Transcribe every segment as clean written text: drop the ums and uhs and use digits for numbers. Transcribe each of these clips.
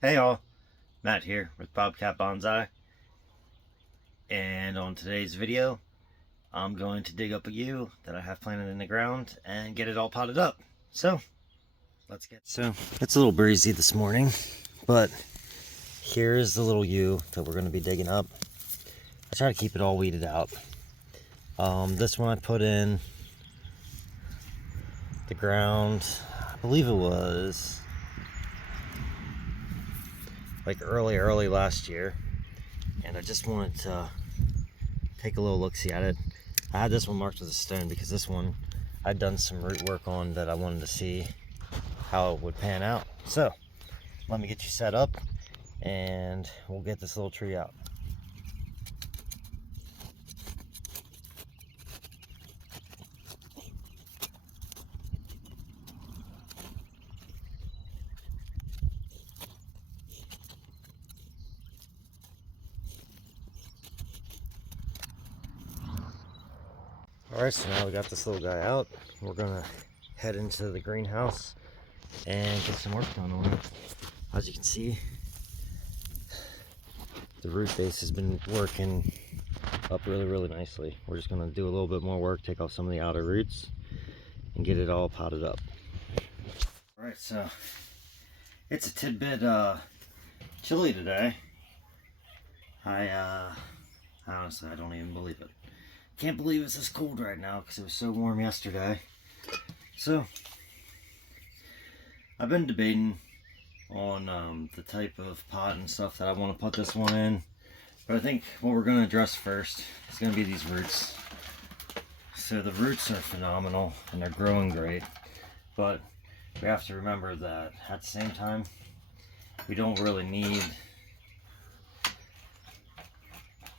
Hey y'all, Matt here with Bobcat Bonsai, and on today's video I'm going to dig up a yew that I have planted in the ground and get it all potted up. So it's a little breezy this morning, but here's the little yew that we're going to be digging up. I try to keep it all weeded out. This one I put in the ground, I believe it was like early last year, and I just wanted to take a little look-see at it. I had this one marked with a stone because this one I'd done some root work on that I wanted to see how it would pan out. So let me get you set up and we'll get this little tree out. Alright, so now we got this little guy out. We're gonna head into the greenhouse and get some work done on it. As you can see, the root base has been working up really nicely. We're just gonna do a little bit more work, take off some of the outer roots and get it all potted up. Alright, so it's a tidbit chilly today. Honestly, I don't even believe it. Can't believe it's this cold right now because it was so warm yesterday. So I've been debating on the type of pot and stuff that I want to put this one in, but I think what we're going to address first is going to be these roots. So the roots are phenomenal and they're growing great, but we have to remember that at the same time we don't really need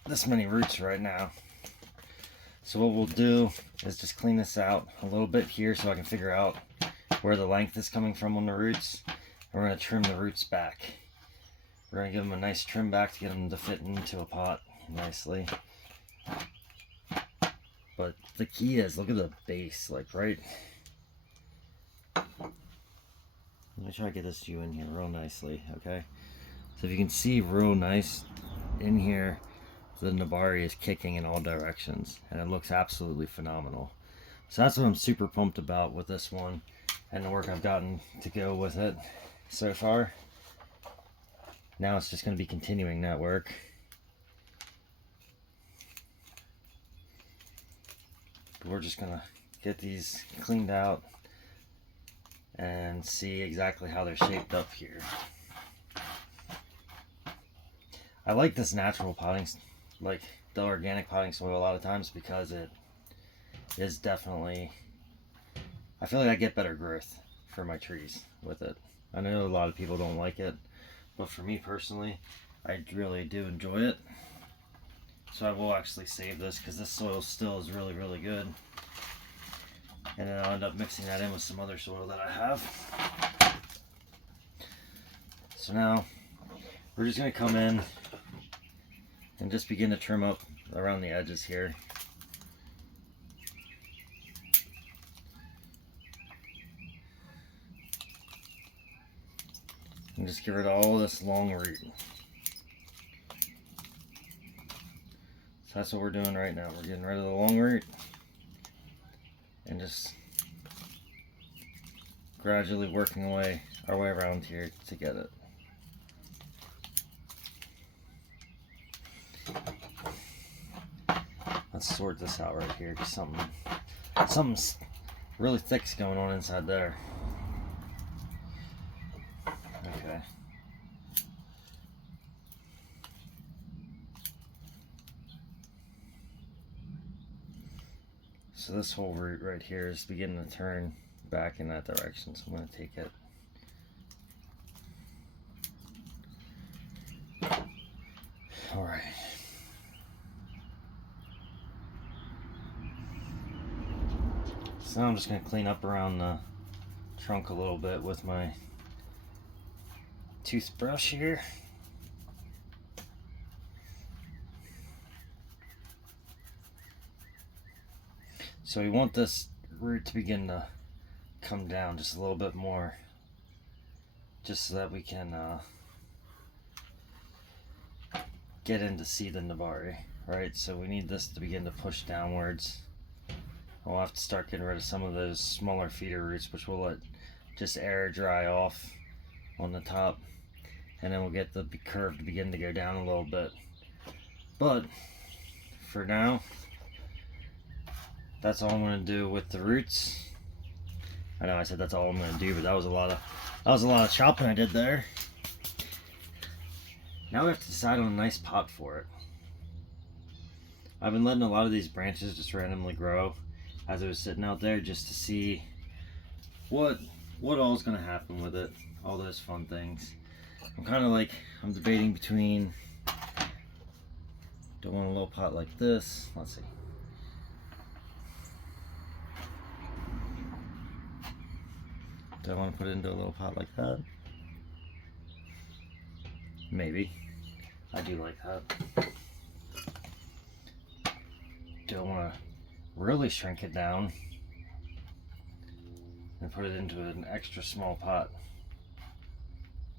this many roots right now. So what we'll do is just clean this out a little bit here so I can figure out where the length is coming from on the roots. We're going to trim the roots back. We're going to give them a nice trim back to get them to fit into a pot nicely. But the key is, look at the base, like right. Let me try to get this yew in here real nicely, okay? So if you can see real nice in here, the Nabari is kicking in all directions and it looks absolutely phenomenal. So that's what I'm super pumped about with this one and the work I've gotten to go with it so far. Now it's just going to be continuing that work. We're just going to get these cleaned out and see exactly how they're shaped up here. I like this natural potting, like the organic potting soil, a lot of times because it is definitely, I feel like I get better growth for my trees with it. I know a lot of people don't like it, but for me personally, I really do enjoy it. So I will actually save this because this soil still is really good. And then I'll end up mixing that in with some other soil that I have. So now we're just going to come in and just begin to trim up around the edges here. And just get rid of all this long root. So that's what we're doing right now. We're getting rid of the long root and just gradually working our way around here to get it. Let's sort this out right here because something's really thick's going on inside there. Okay. So this whole root right here is beginning to turn back in that direction. So I'm going to take it. All right. So now I'm just going to clean up around the trunk a little bit with my toothbrush here. So we want this root to begin to come down just a little bit more, just so that we can get into seed the nabari, right? So we need this to begin to push downwards. We'll have to start getting rid of some of those smaller feeder roots, which we'll let just air dry off on the top, and then we'll get the curve to begin to go down a little bit. But for now, that's all I'm going to do with the roots. I know I said that's all I'm going to do, but that was a lot of chopping I did there. Now we have to decide on a nice pot for it. I've been letting a lot of these branches just randomly grow as it was sitting out there, just to see what all is going to happen with it, all those fun things. I'm debating between, do I want a little pot like this? Let's see. Do I want to put it into a little pot like that? Maybe. I do like that. Do I want to really shrink it down and put it into an extra small pot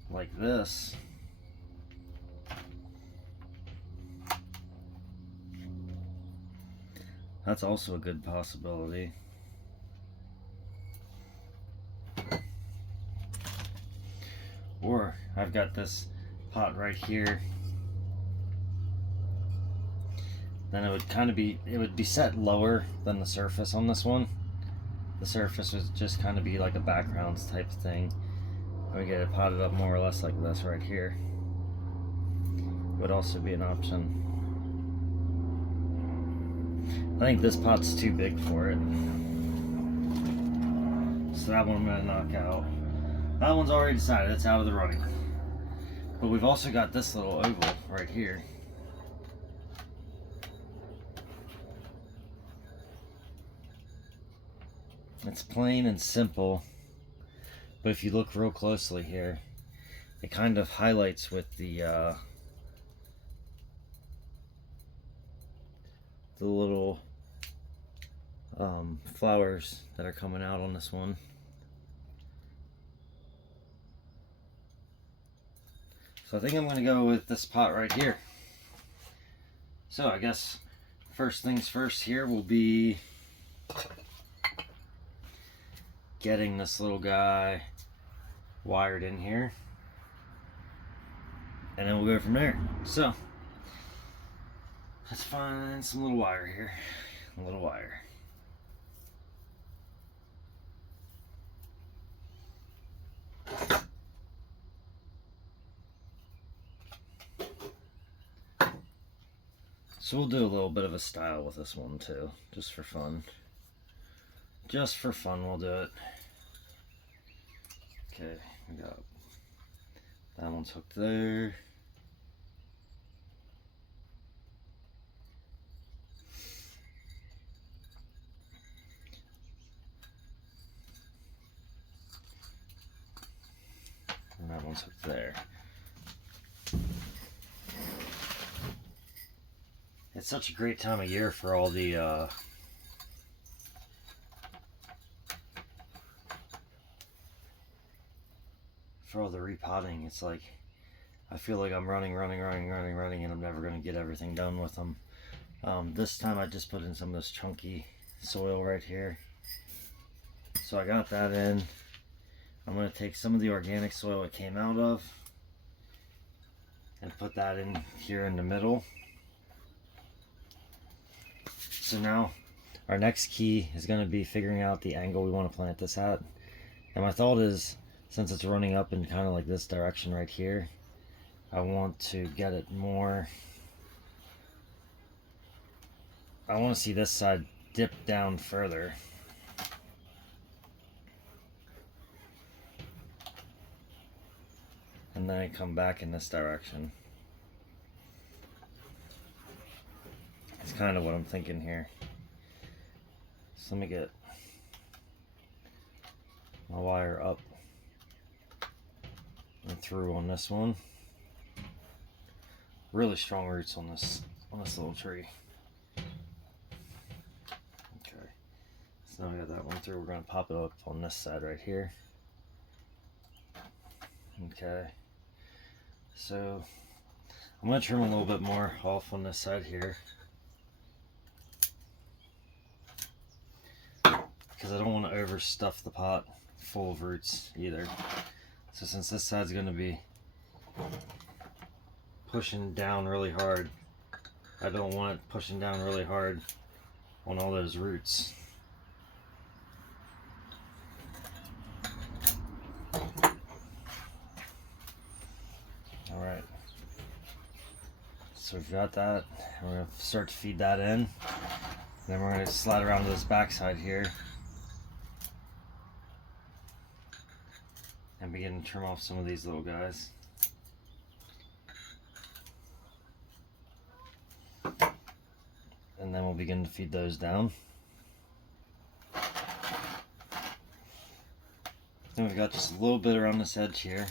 like this? That's also a good possibility. Or I've got this pot right here. Then it would be set lower than the surface on this one. The surface would just kind of be like a background type thing. We get it potted up more or less like this right here. Would also be an option. I think this pot's too big for it. So that one I'm gonna knock out. That one's already decided, it's out of the running. But we've also got this little oval right here. It's plain and simple, but if you look real closely here, it kind of highlights with the little flowers that are coming out on this one. So I think I'm going to go with this pot right here. So I guess first things first here will be getting this little guy wired in here, and then we'll go from there. So let's find some little wire here. A little wire. So we'll do a little bit of a style with this one too, just for fun. Just for fun, we'll do it. Okay, we got that one's hooked there. And that one's hooked there. It's such a great time of year for all the repotting. It's like I feel like I'm running, and I'm never going to get everything done with them. This time I just put in some of this chunky soil right here. So I got that in. I'm going to take some of the organic soil it came out of and put that in here in the middle. So now our next key is going to be figuring out the angle we want to plant this at. And my thought is, since it's running up in kind of like this direction right here, I want to get it more, I want to see this side dip down further. And then I come back in this direction. It's kind of what I'm thinking here. So let me get my wire up and through on this one. Really strong roots on this little tree. Okay, so now I got that one through. We're going to pop it up on this side right here. Okay, so I'm going to trim a little bit more off on this side here, because I don't want to overstuff the pot full of roots either. So since this side's going to be pushing down really hard, I don't want it pushing down really hard on all those roots. Alright, so we've got that. We're going to start to feed that in. Then we're going to slide around to this back side here and begin to trim off some of these little guys. And then we'll begin to feed those down. Then we've got just a little bit around this edge here.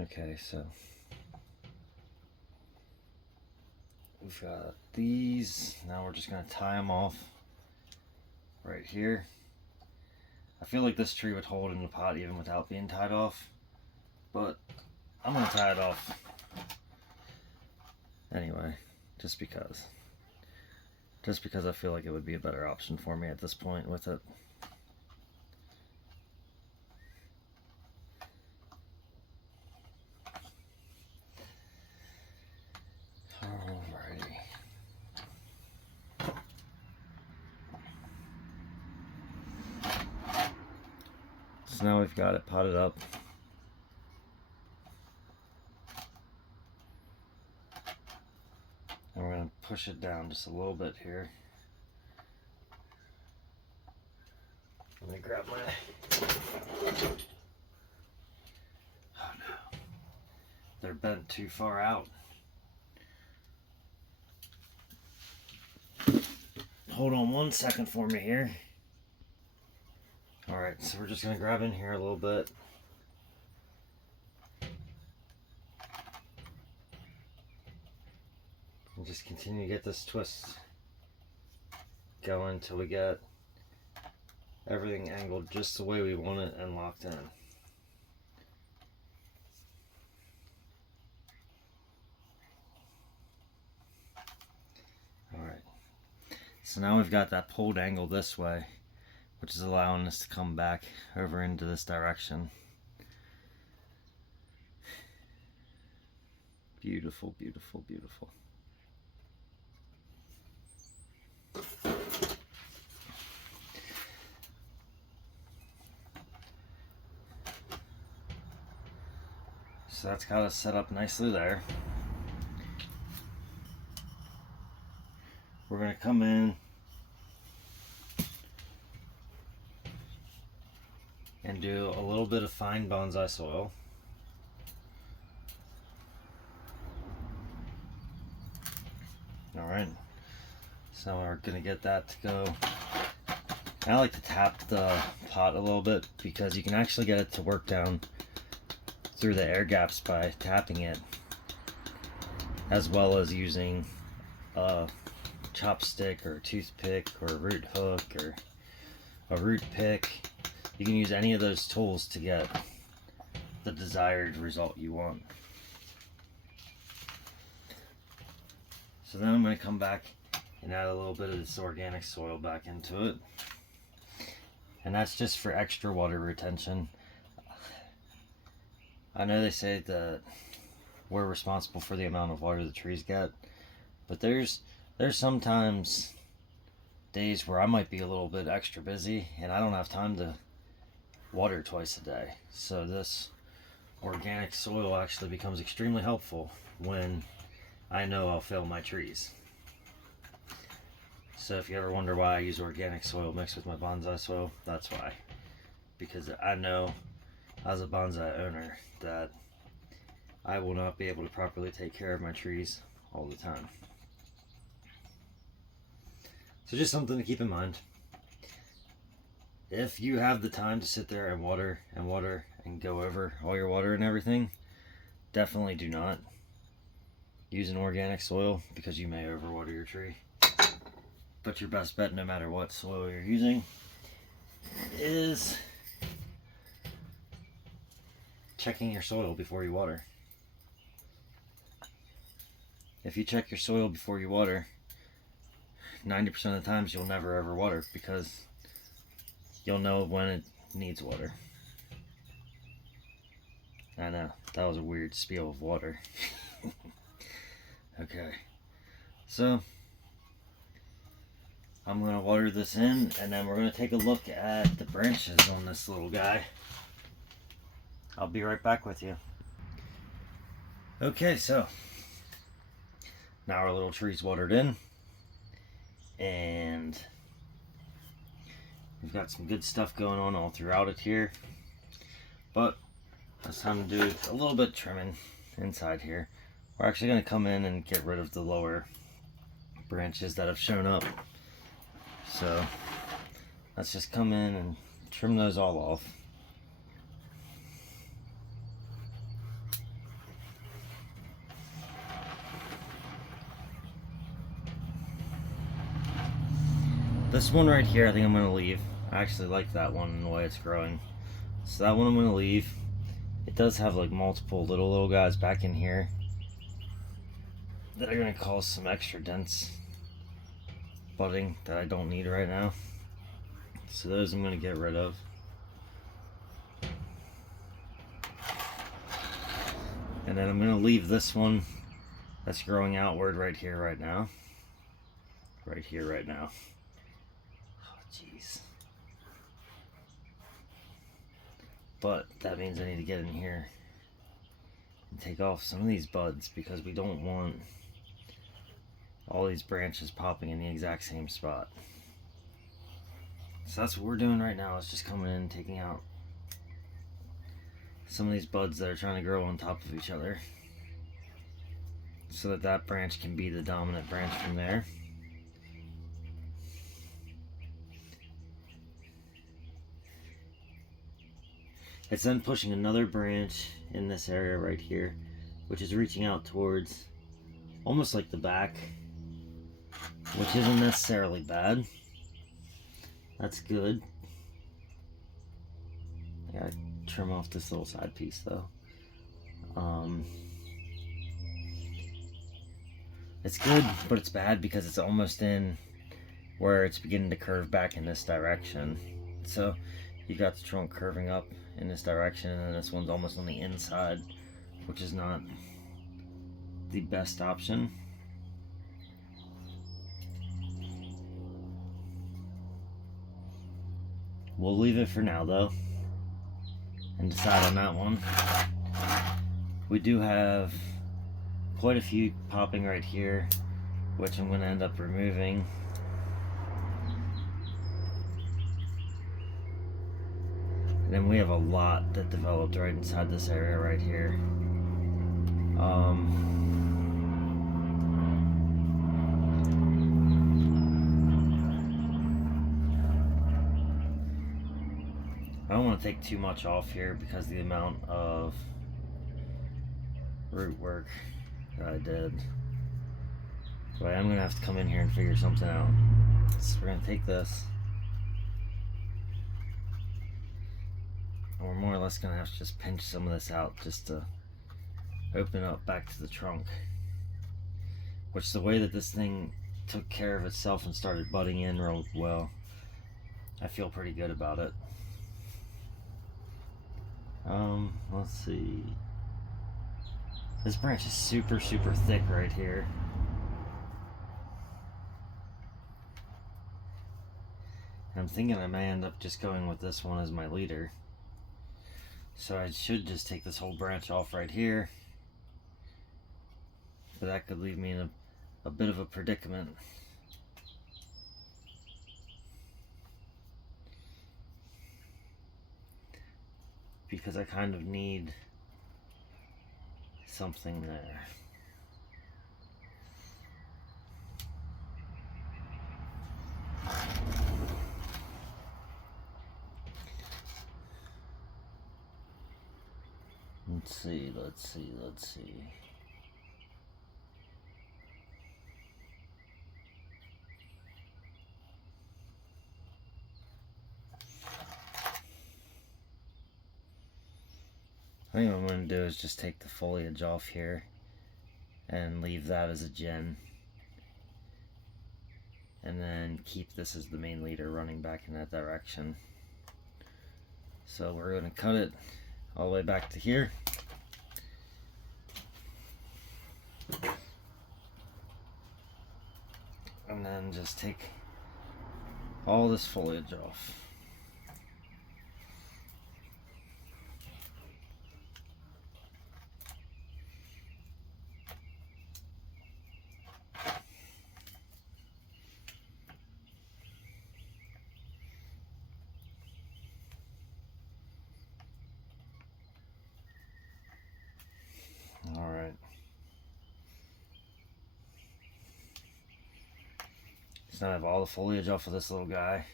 Okay, so we've got these. Now we're just going to tie them off right here. I feel like this tree would hold in the pot even without being tied off, but I'm going to tie it off anyway, just because I feel like it would be a better option for me at this point with it. So now we've got it potted up. And we're going to push it down just a little bit here. Let me grab my... Oh no. They're bent too far out. Hold on one second for me here. Alright, so we're just going to grab in here a little bit. And just continue to get this twist going until we get everything angled just the way we want it and locked in. Alright, so now we've got that pulled angle this way, which is allowing us to come back over into this direction. Beautiful, beautiful, beautiful. So that's got us set up nicely there. We're going to come in and do a little bit of fine bonsai soil. Alright, so we're going to get that to go. I like to tap the pot a little bit because you can actually get it to work down through the air gaps by tapping it, as well as using a chopstick or a toothpick or a root hook or a root pick. You can use any of those tools to get the desired result you want. So then I'm going to come back and add a little bit of this organic soil back into it. And that's just for extra water retention. I know they say that we're responsible for the amount of water the trees get, but there's sometimes days where I might be a little bit extra busy and I don't have time to water twice a day. So this organic soil actually becomes extremely helpful when I know I'll fail my trees. So if you ever wonder why I use organic soil mixed with my bonsai soil, that's why. Because I know as a bonsai owner that I will not be able to properly take care of my trees all the time. So just something to keep in mind. If you have the time to sit there and water and go over all your water and everything, definitely do not. using organic soil because you may overwater your tree. But your best bet, no matter what soil you're using, is checking your soil before you water. If you check your soil before you water, 90% of the times you'll never ever water because you'll know when it needs water. I know, that was a weird spiel of water. Okay, so I'm going to water this in, and then we're going to take a look at the branches on this little guy. I'll be right back with you. Okay, so now our little tree's watered in, and we've got some good stuff going on all throughout it here, but it's time to do a little bit of trimming inside here. We're actually going to come in and get rid of the lower branches that have shown up. So let's just come in and trim those all off. This one right here, I think I'm going to leave. I actually like that one in the way it's growing. So that one I'm going to leave. It does have like multiple little guys back in here that are going to cause some extra dense budding that I don't need right now. So those I'm going to get rid of. And then I'm going to leave this one that's growing outward right here right now. Right here right now. Oh jeez. But that means I need to get in here and take off some of these buds because we don't want all these branches popping in the exact same spot. So that's what we're doing right now, is just coming in and taking out some of these buds that are trying to grow on top of each other so that that branch can be the dominant branch from there. It's then pushing another branch in this area right here, which is reaching out towards almost like the back, which isn't necessarily bad. That's good. I gotta trim off this little side piece though. It's good, but it's bad because it's almost in where it's beginning to curve back in this direction. So you got the trunk curving up in this direction, and then this one's almost on the inside, which is not the best option. We'll leave it for now though and decide on that one. We do have quite a few popping right here, which I'm going to end up removing. And then we have a lot that developed right inside this area right here. I don't want to take too much off here because the amount of root work that I did. But I'm going to have to come in here and figure something out. So we're going to take this. And we're more or less going to have to just pinch some of this out just to open up back to the trunk. Which, the way that this thing took care of itself and started budding in real well, I feel pretty good about it. Let's see. This branch is super thick right here. And I'm thinking I may end up just going with this one as my leader. So I should just take this whole branch off right here. But that could leave me in a bit of a predicament. Because I kind of need something there. Let's see. I think what I'm going to do is just take the foliage off here and leave that as a gen, and then keep this as the main leader running back in that direction. So we're going to cut it all the way back to here. And then just take all this foliage off. All right. So now I have all the foliage off of this little guy,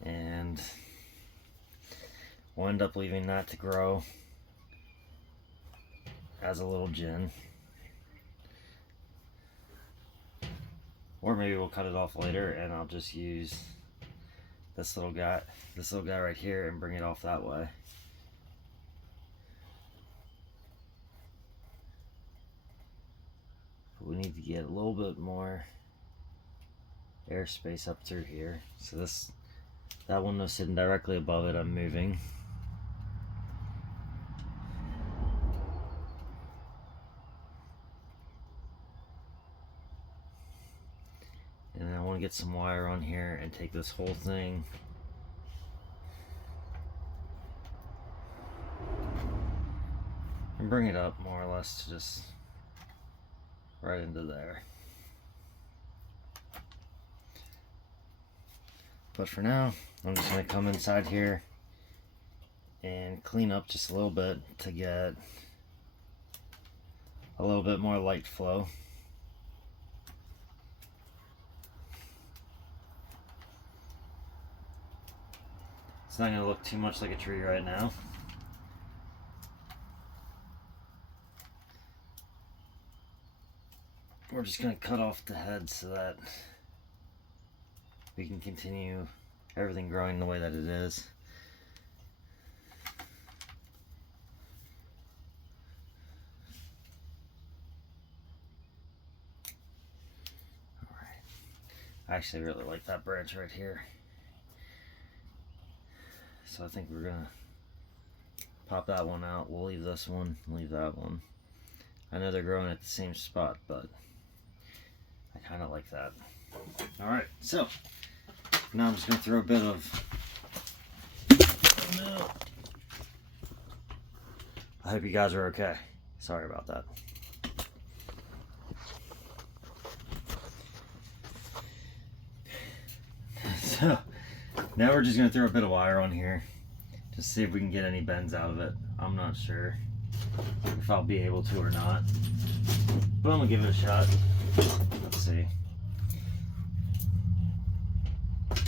and we'll end up leaving that to grow as a little gin. Or maybe we'll cut it off later and I'll just use this little guy right here and bring it off that way. But we need to get a little bit more airspace up through here. So that one was sitting directly above it, I'm moving. And I want to get some wire on here and take this whole thing and bring it up more or less to just right into there. But for now, I'm just going to come inside here and clean up just a little bit to get a little bit more light flow. It's not going to look too much like a tree right now. We're just going to cut off the head so that we can continue everything growing the way that it is. Alright. I actually really like that branch right here. So I think we're gonna pop that one out. We'll leave this one, leave that one. I know they're growing at the same spot, but I kind of like that. Alright, so now I'm just going to throw a bit of... I hope you guys are okay. Sorry about that. So now we're just going to throw a bit of wire on here. Just see if we can get any bends out of it. I'm not sure if I'll be able to or not, but I'm going to give it a shot. Let's see.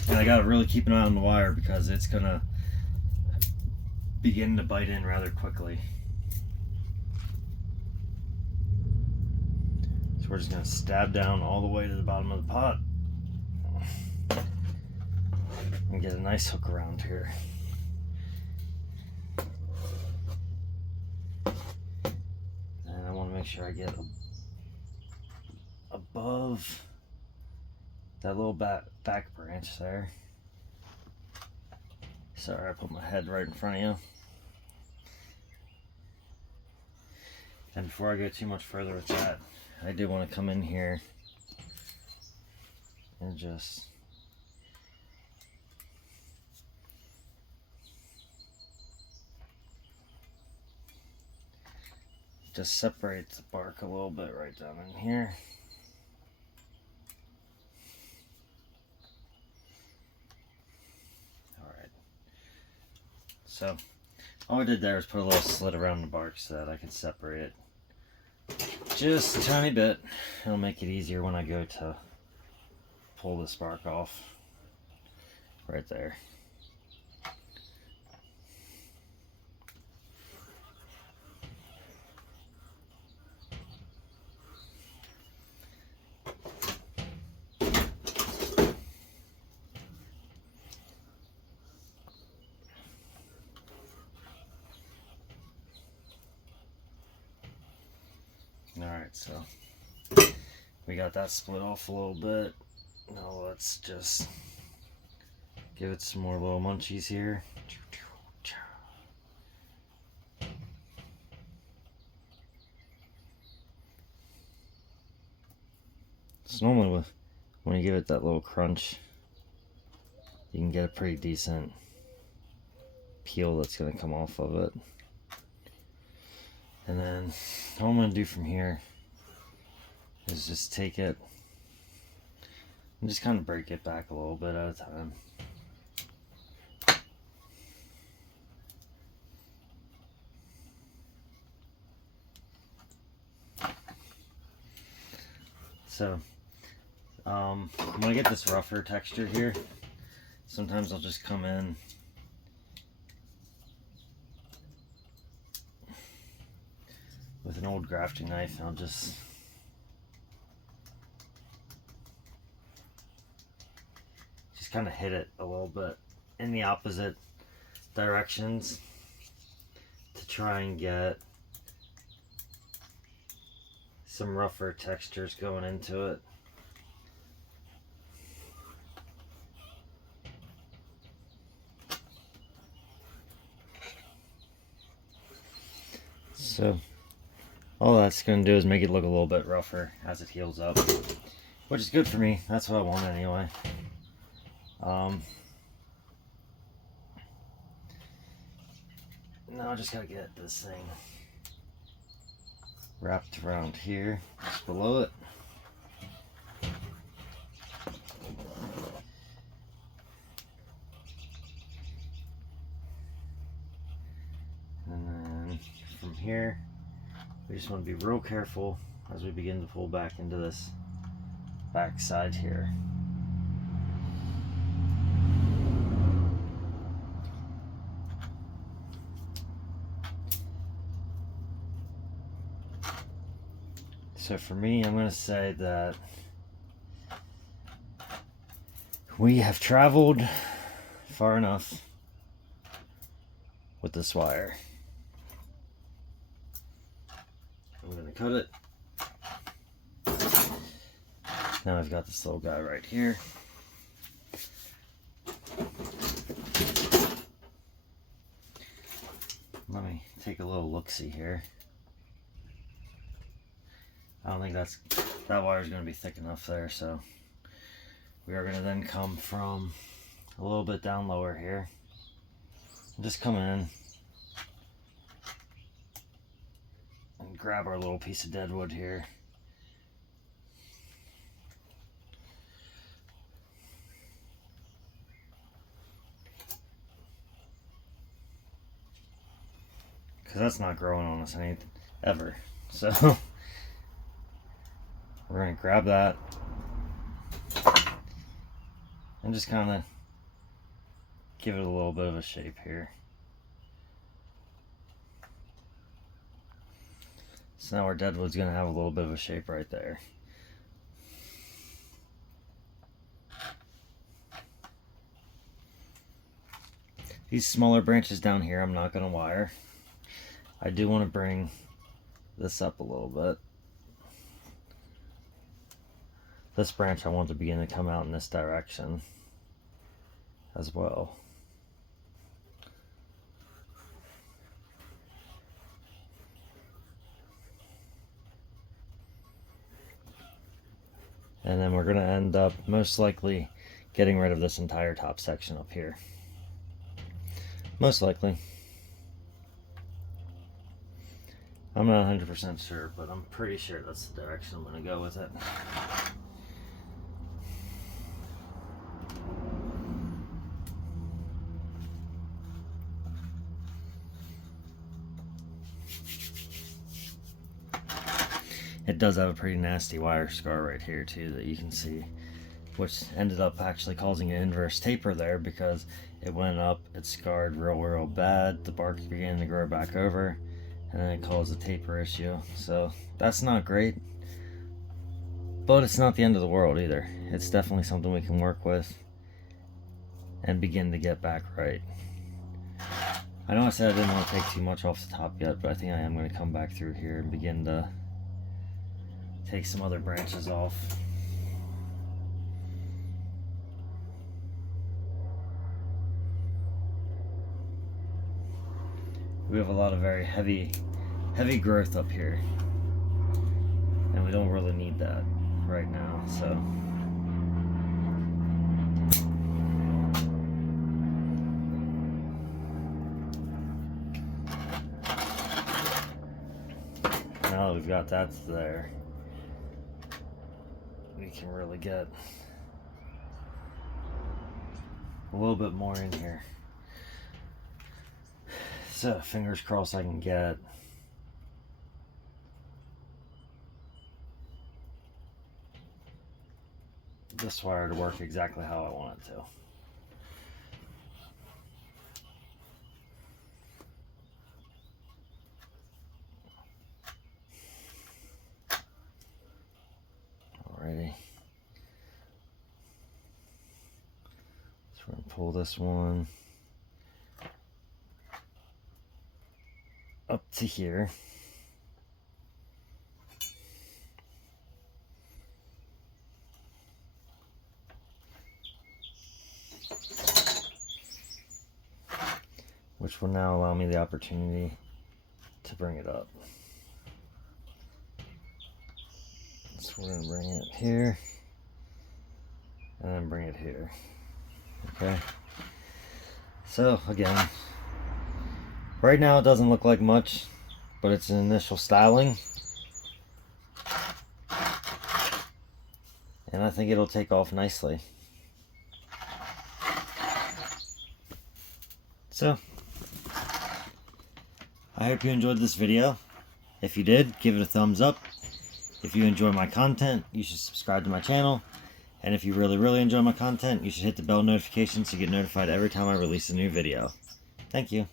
And I gotta really keep an eye on the wire because it's gonna begin to bite in rather quickly. So we're just gonna stab down all the way to the bottom of the pot and get a nice hook around here. And I want to make sure I get above that little back branch there. Sorry, I put my head right in front of you. And before I go too much further with that, I do want to come in here and just separate the bark a little bit right down in here. So all I did there was put a little slit around the bark so that I could separate it just a tiny bit. It'll make it easier when I go to pull this bark off right there. Alright, so we got that split off a little bit. Now let's just give it some more little munchies here. So normally when you give it that little crunch, you can get a pretty decent peel that's going to come off of it. And then what I'm going to do from here is just take it and just kind of break it back a little bit at a time. So I'm going to get this rougher texture here. Sometimes I'll just come in with an old grafting knife and I'll just kind of hit it a little bit in the opposite directions to try and get some rougher textures going into it. So all that's going to do is make it look a little bit rougher as it heals up, which is good for me. That's what I want anyway. Now I just got to get this thing wrapped around here, just below it. And then from here, we just want to be real careful as we begin to pull back into this back side here. So for me, I'm going to say that we have traveled far enough with this wire. I'm going to cut it. Now I've got this little guy right here. Let me take a little look-see here. I don't think that wire is going to be thick enough there, so we are going to then come from a little bit down lower here. Just come in and grab our little piece of dead wood here. Because that's not growing on us ever. So we're going to grab that and just kind of give it a little bit of a shape here. So now our deadwood's going to have a little bit of a shape right there. These smaller branches down here I'm not going to wire. I do want to bring this up a little bit. This branch I want to begin to come out in this direction as well. And then we're going to end up most likely getting rid of this entire top section up here. Most likely. I'm not 100% sure, but I'm pretty sure that's the direction I'm going to go with it. It does have a pretty nasty wire scar right here too that you can see, which ended up actually causing an inverse taper there because it went up, it scarred real bad, the bark began to grow back over, and then it caused a taper issue. So that's not great, but it's not the end of the world either. It's definitely something we can work with and begin to get back right. I know I said I didn't want to take too much off the top yet, but I think I am going to come back through here and begin to take some other branches off. We have a lot of very heavy growth up here, and we don't really need that right now, so. Now that we've got that there, we can really get a little bit more in here. So fingers crossed I can get this wire to work exactly how I want it to. Alrighty. So we're gonna pull this one up to here. Which will now allow me the opportunity to bring it up. So we're going to bring it here and then bring it here. Okay. So again, right now it doesn't look like much, but it's an initial styling. And I think it'll take off nicely. So, I hope you enjoyed this video. If you did, give it a thumbs up. If you enjoy my content, you should subscribe to my channel. And if you really enjoy my content, you should hit the bell notification to get notified every time I release a new video. Thank you.